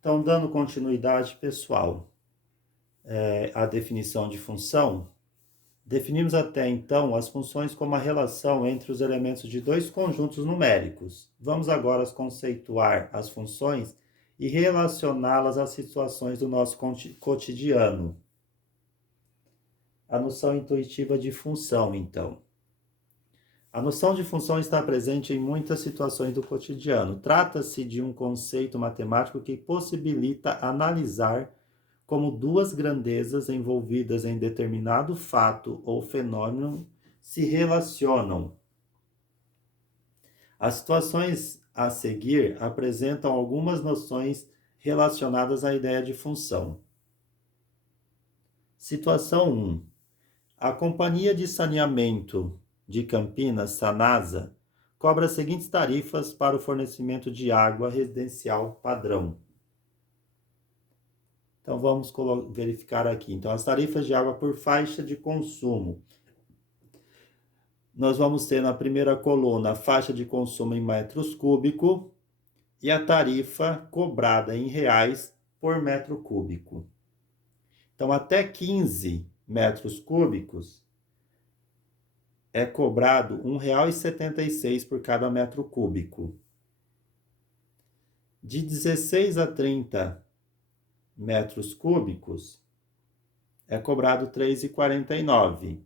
Então, dando continuidade, pessoal, à definição de função, definimos até então as funções como a relação entre os elementos de dois conjuntos numéricos. Vamos agora conceituar as funções e relacioná-las às situações do nosso cotidiano. A noção intuitiva de função, então. A noção de função está presente em muitas situações do cotidiano. Trata-se de um conceito matemático que possibilita analisar como duas grandezas envolvidas em determinado fato ou fenômeno se relacionam. As situações a seguir apresentam algumas noções relacionadas à ideia de função. Situação 1. A Companhia de Saneamento de Campinas, Sanasa, cobra as seguintes tarifas para o fornecimento de água residencial padrão. Então, vamos verificar aqui. Então, as tarifas de água por faixa de consumo. Nós vamos ter na primeira coluna a faixa de consumo em metros cúbicos e a tarifa cobrada em reais por metro cúbico. Então, até 15 metros cúbicos é cobrado R$ 1,76 por cada metro cúbico. De 16 a 30 metros cúbicos é cobrado R$ 3,49.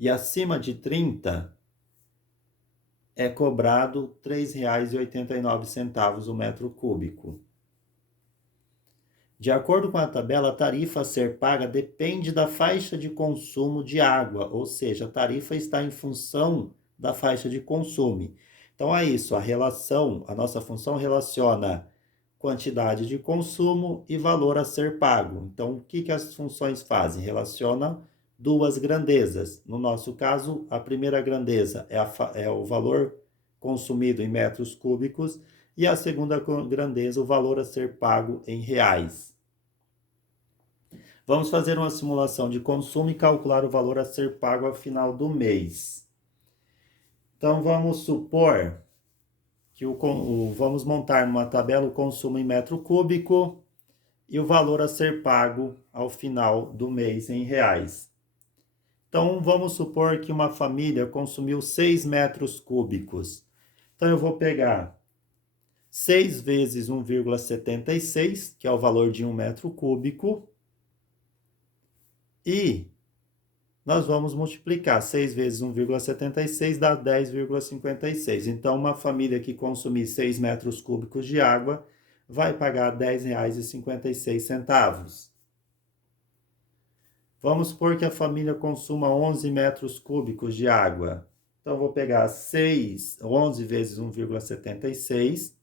E acima de 30 é cobrado R$ 3,89 o metro cúbico. De acordo com a tabela, a tarifa a ser paga depende da faixa de consumo de água, ou seja, a tarifa está em função da faixa de consumo. Então é isso, a nossa função relaciona quantidade de consumo e valor a ser pago. Então, o que as funções fazem? Relacionam duas grandezas. No nosso caso, a primeira grandeza é o valor consumido em metros cúbicos e a segunda grandeza, o valor a ser pago em reais. Vamos fazer uma simulação de consumo e calcular o valor a ser pago ao final do mês. Então, vamos supor que vamos montar numa tabela o consumo em metro cúbico e o valor a ser pago ao final do mês em reais. Então, vamos supor que uma família consumiu 6 metros cúbicos. Então, eu vou pegar 6 vezes 1,76, que é o valor de 1 metro cúbico, e nós vamos multiplicar 6 vezes 1,76 dá 10,56. Então, uma família que consumir 6 metros cúbicos de água vai pagar R$ 10,56. Vamos supor que a família consuma 11 metros cúbicos de água. Então, vou pegar 11 vezes 1,76.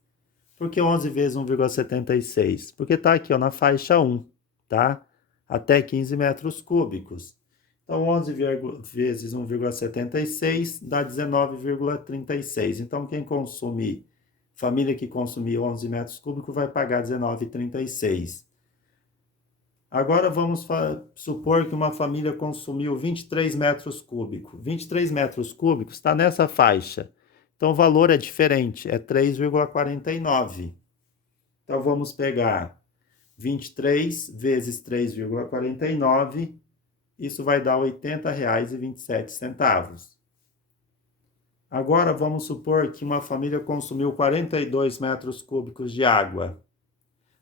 Por que 11 vezes 1,76? Porque está aqui na faixa 1, tá? Até 15 metros cúbicos. Então, 11 vezes 1,76 dá 19,36. Então, família que consumir 11 metros cúbicos vai pagar 19,36. Agora, vamos supor que uma família consumiu 23 metros cúbicos. 23 metros cúbicos está nessa faixa. Então, o valor é diferente, é 3,49. Então, vamos pegar 23 vezes 3,49, isso vai dar R$ 80,27. Agora, vamos supor que uma família consumiu 42 metros cúbicos de água.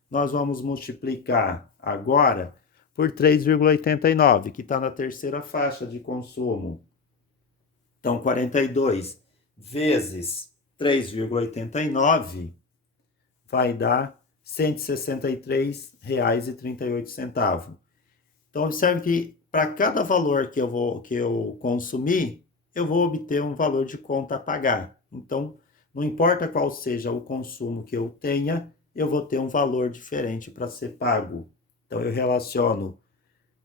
Nós vamos multiplicar agora por 3,89, que está na terceira faixa de consumo. Então, 42 vezes 3,89 vai dar R$ 163,38. Então, observe que para cada valor que eu consumir, eu vou obter um valor de conta a pagar. Então, não importa qual seja o consumo que eu tenha, eu vou ter um valor diferente para ser pago. Então, eu relaciono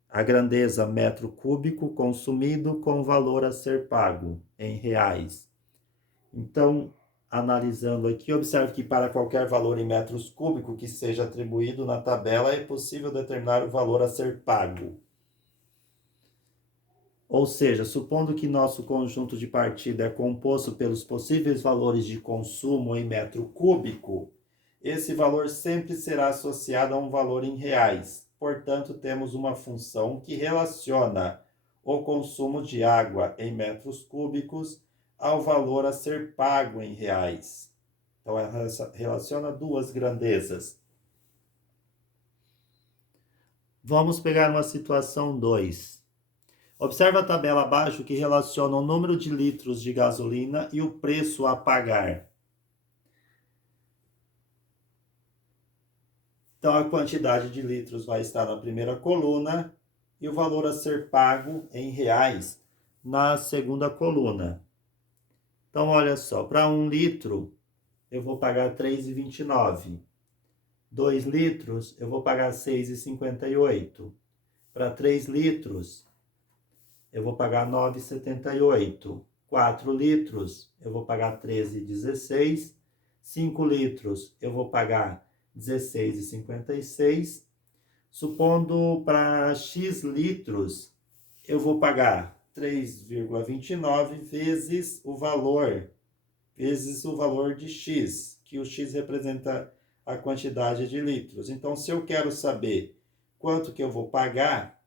a grandeza metro cúbico consumido com o valor a ser pago em reais. Então, analisando aqui, observe que para qualquer valor em metros cúbicos que seja atribuído na tabela, é possível determinar o valor a ser pago. Ou seja, supondo que nosso conjunto de partida é composto pelos possíveis valores de consumo em metro cúbico, esse valor sempre será associado a um valor em reais. Portanto, temos uma função que relaciona o consumo de água em metros cúbicos ao valor a ser pago em reais. Então, ela relaciona duas grandezas. Vamos pegar uma situação 2. Observe a tabela abaixo que relaciona o número de litros de gasolina e o preço a pagar. Então, a quantidade de litros vai estar na primeira coluna e o valor a ser pago em reais na segunda coluna. Então, olha só, para 1 litro eu vou pagar R$ 3,29. 2 litros eu vou pagar R$ 6,58. Para 3 litros eu vou pagar R$ 9,78. 4 litros eu vou pagar R$ 13,16. 5 litros eu vou pagar R$ 16,56. Supondo para X litros, eu vou pagar 3,29 vezes o valor de X, que o X representa a quantidade de litros. Então, se eu quero saber quanto que eu vou pagar,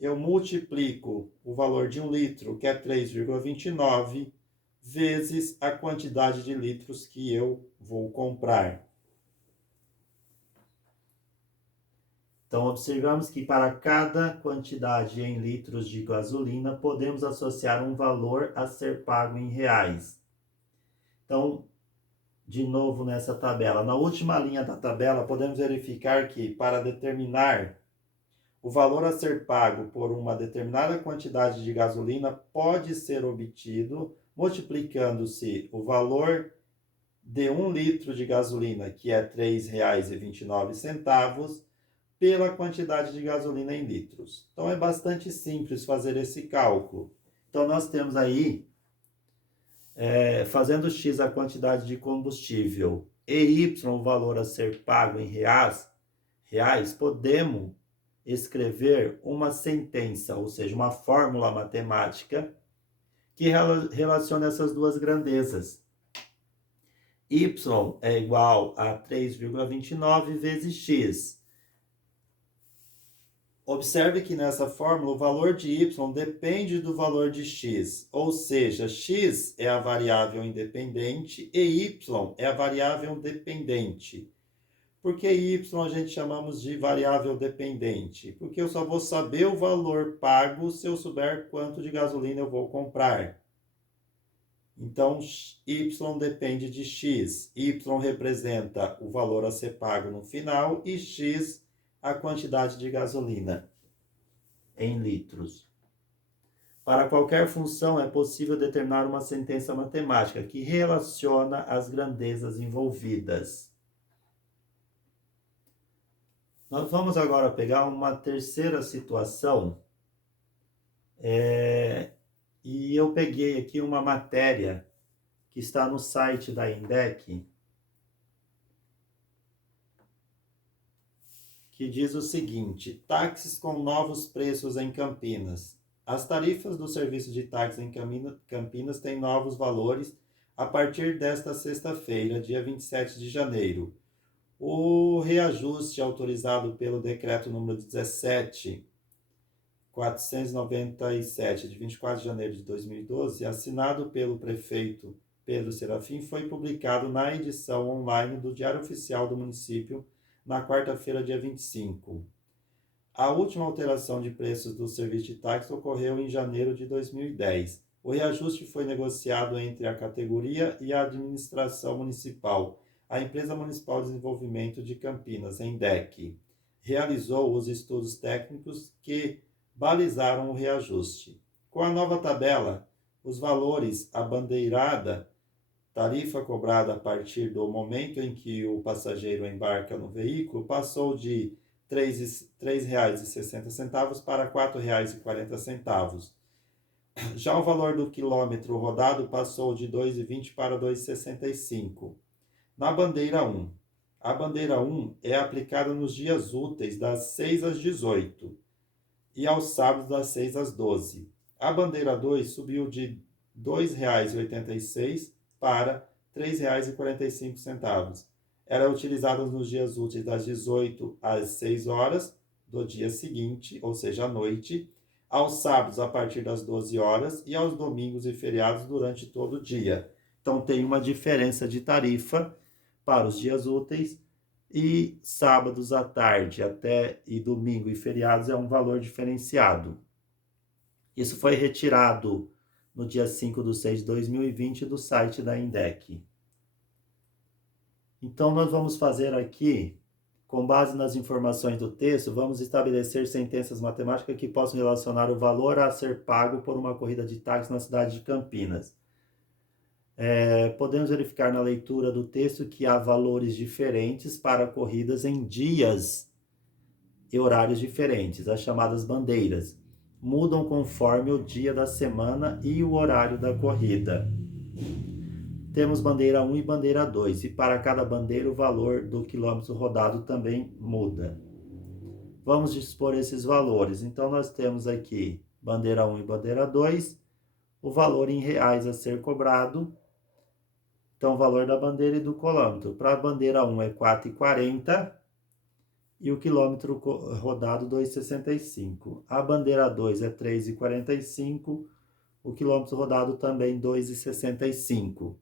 eu multiplico o valor de 1 litro, que é 3,29, vezes a quantidade de litros que eu vou comprar. Então, observamos que para cada quantidade em litros de gasolina, podemos associar um valor a ser pago em reais. Então, de novo nessa tabela, na última linha da tabela, podemos verificar que para determinar o valor a ser pago por uma determinada quantidade de gasolina pode ser obtido multiplicando-se o valor de 1 litro de gasolina, que é R$ 3,29, pela quantidade de gasolina em litros. Então, é bastante simples fazer esse cálculo. Então, nós temos aí, fazendo X a quantidade de combustível e Y o valor a ser pago em reais, podemos escrever uma sentença, ou seja, uma fórmula matemática que relaciona essas duas grandezas. Y é igual a 3,29 vezes X. Observe que nessa fórmula o valor de y depende do valor de x, ou seja, x é a variável independente e y é a variável dependente. Por que y a gente chamamos de variável dependente? Porque eu só vou saber o valor pago se eu souber quanto de gasolina eu vou comprar. Então, y depende de x. Y representa o valor a ser pago no final e x a quantidade de gasolina em litros. Para qualquer função é possível determinar uma sentença matemática que relaciona as grandezas envolvidas. Nós vamos agora pegar uma terceira situação. E eu peguei aqui uma matéria que está no site da INDEC, que diz o seguinte: táxis com novos preços em Campinas. As tarifas do serviço de táxi em Campinas têm novos valores a partir desta sexta-feira, dia 27 de janeiro. O reajuste autorizado pelo decreto número 17.497, de 24 de janeiro de 2012, assinado pelo prefeito Pedro Serafim, foi publicado na edição online do Diário Oficial do Município na quarta-feira, dia 25. A última alteração de preços do serviço de táxi ocorreu em janeiro de 2010. O reajuste foi negociado entre a categoria e a administração municipal. A Empresa Municipal de Desenvolvimento de Campinas, ENDEC, realizou os estudos técnicos que balizaram o reajuste. Com a nova tabela, os valores abandeirada, tarifa cobrada a partir do momento em que o passageiro embarca no veículo, passou de R$ 3,60 para R$ 4,40. Já o valor do quilômetro rodado passou de R$ 2,20 para R$ 2,65. Na bandeira 1. A bandeira 1 é aplicada nos dias úteis das 6 às 18 e aos sábados das 6 às 12. A bandeira 2 subiu de R$ 2,86 para R$ 3,45. Ela é utilizada nos dias úteis das 18 às 6 horas do dia seguinte, ou seja, à noite, aos sábados a partir das 12 horas e aos domingos e feriados durante todo o dia. Então tem uma diferença de tarifa para os dias úteis e sábados à tarde até e domingo e feriados é um valor diferenciado. Isso foi retirado no dia 5/6/2020 do site da INDEC. Então, nós vamos fazer aqui, com base nas informações do texto, vamos estabelecer sentenças matemáticas que possam relacionar o valor a ser pago por uma corrida de táxi na cidade de Campinas. Podemos verificar na leitura do texto que há valores diferentes para corridas em dias e horários diferentes, as chamadas bandeiras. Mudam conforme o dia da semana e o horário da corrida. Temos bandeira 1 e bandeira 2, e para cada bandeira o valor do quilômetro rodado também muda. Vamos dispor esses valores. Então, nós temos aqui bandeira 1 e bandeira 2, o valor em reais a ser cobrado. Então, o valor da bandeira e do quilômetro. Para a bandeira 1 é R$ 4,40 e o quilômetro rodado 2,65. A bandeira 2 é R$ 3,45, o quilômetro rodado também 2,65.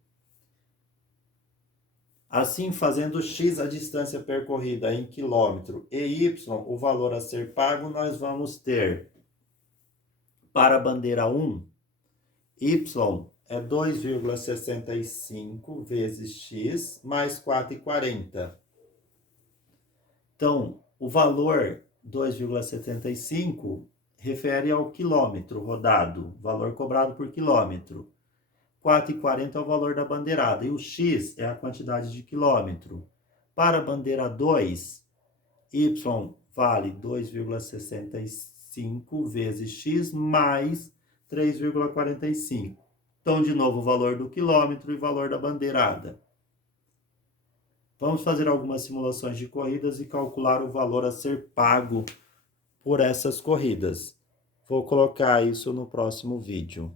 Assim, fazendo x a distância percorrida em quilômetro e y o valor a ser pago, nós vamos ter, para a bandeira 1, y é 2,65 vezes x mais 4,40. Então, o valor 2,75 refere ao quilômetro rodado, valor cobrado por quilômetro. 4,40 é o valor da bandeirada e o x é a quantidade de quilômetro. Para a bandeira 2, y vale 2,65 vezes x mais 3,45. Então, de novo, o valor do quilômetro e o valor da bandeirada. Vamos fazer algumas simulações de corridas e calcular o valor a ser pago por essas corridas. Vou colocar isso no próximo vídeo.